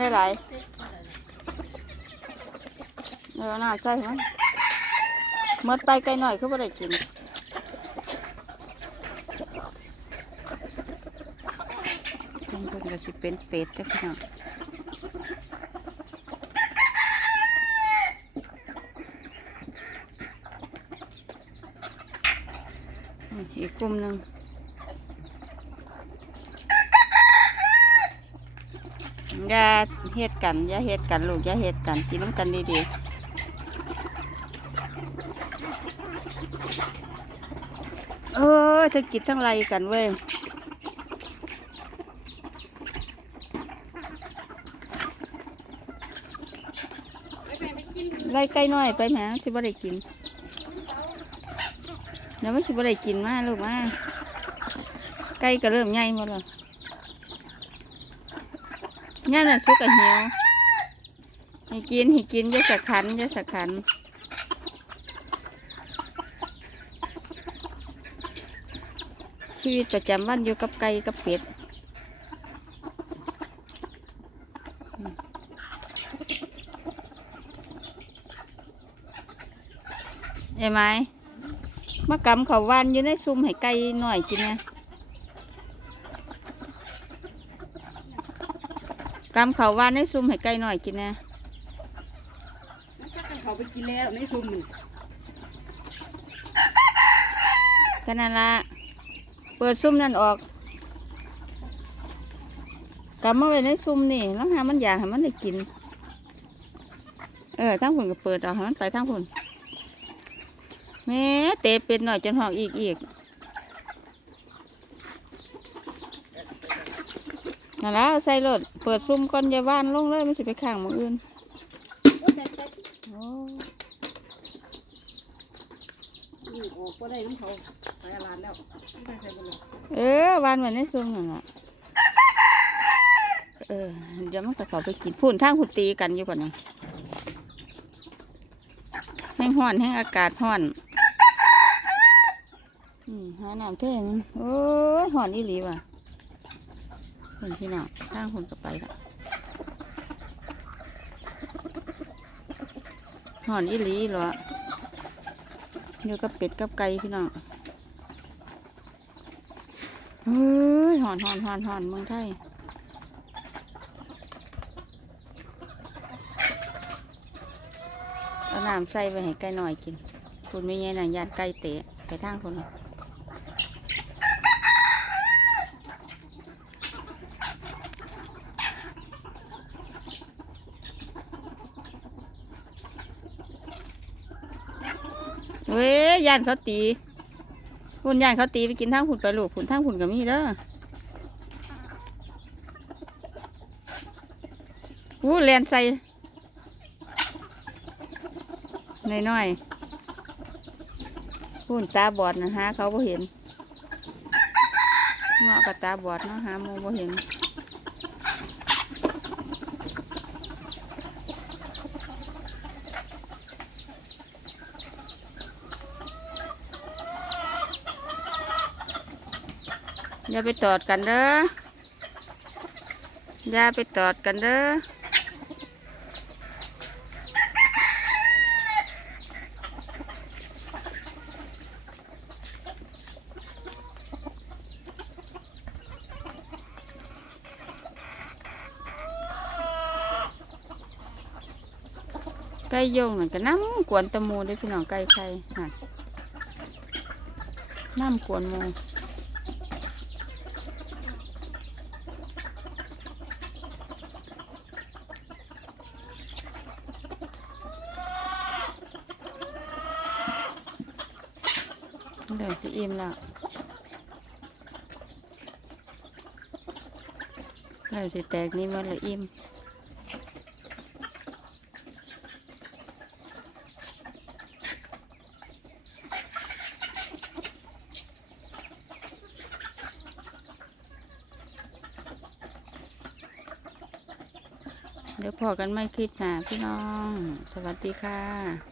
ได้หลายเดี๋ยวน้ำใส่มันหมดไปไกลหน่อยคือบ่ได้กินมันเพิ่นก็สิเป็นเป็ดเด้อพี่น้องอีกกลุ่มหนึ่ง อย่าเฮ็ดกันอย่าเฮ็ดกันลูกอย่าเฮ็ดกันกินน้ำกันดีๆเออทั้งกินทั้งไรกันเว้ยไล่ไก่น้อยไปแหมสิบ่ได้กินเดี๋ยวมันสิบ่ได้กินมาลูกมาไก่ก็เริ่มใหญ่หมดแล้ว ย่าน่ะสุกกะเหี่ยวให้กินให้กินอยาสะขันอยาสะขันชีวิตประจำวันอยู่กับไก่กับเป็ดเอ้ไหมมากำเขาวานอยู่ในซุ้มให้ไก่หน่อยกินเนี่ย กำเขาววานให้ซุ่มให้ไก่หน่อยกินนะมันจักให้เขาไปกินแล้วในซุ่มนี่ก็นั่นละเปิดซุ่มนั่นออกกำมาไว้ในซุ่มนี่แล้วหามันอยากให้มันได้กิน เออทั้งผุนก็เปิดออกให้มันไปทั้งผุนแม่เตะเป็ดหน่อยจนหอกอีกอีกนั่นแล้วใส่รถ เปิดซุ่มก่อนอย่าว่านลงเลยมันจะไปข้างหมองอื่นโอ้ยแต่แต่โอ้นี่ออกก็ได้น้ำเขาใส่อาหารแล้วไม่ใส่บ่เลยเออวานไว้ในซุ่มนั่นแหละเออเดี๋ยวมันก็เขาไปกินพุ่นทางพุ่นตีกันอยู่ก่อนนี่แห้งห้อนแห้งอากาศห้อนอืมหาน้ำเท่มันโอ้ยห้อนอีหลีว่ะ เห็นพี่น้องทางพุ่นก็ไปละหอนอีหลีเหรออยู่กับเป็ดกับไก่พี่น้องเฮ้ยหอนหอนหอนหอนเมืองไทยเอาน้ำใส่ไปให้ไก่หน่อยกิน คุณไม่แย่นางยานไก่เตะไปทางคนน่ะ เว้ยย่านเขาตีหุ่นย่านเขาตีไปกินทางหุ่นไปลูกหุ่นทางหุ่นก็มีเด้ออู้แลนใส่น้อยๆหุ่นตาบอดนะฮะเขาบ่เห็นเงาะกับตาบอดเนาะหาโมบ่เห็น อย่าไปตอดกันเด้ออย่าไปตอดกันเด้อไก่โยงนั่นก็น้ำกวนตะมูได้อพี่น้องไก่ไข่น่ะน้ำกวนหมู เดี๋ยวจะอิ่มแล้วเดี๋ยวจะแตกนี่มันละอิ่มเดี๋ยวพอกันไม่คิดหนาพี่น้อง สวัสดีค่ะ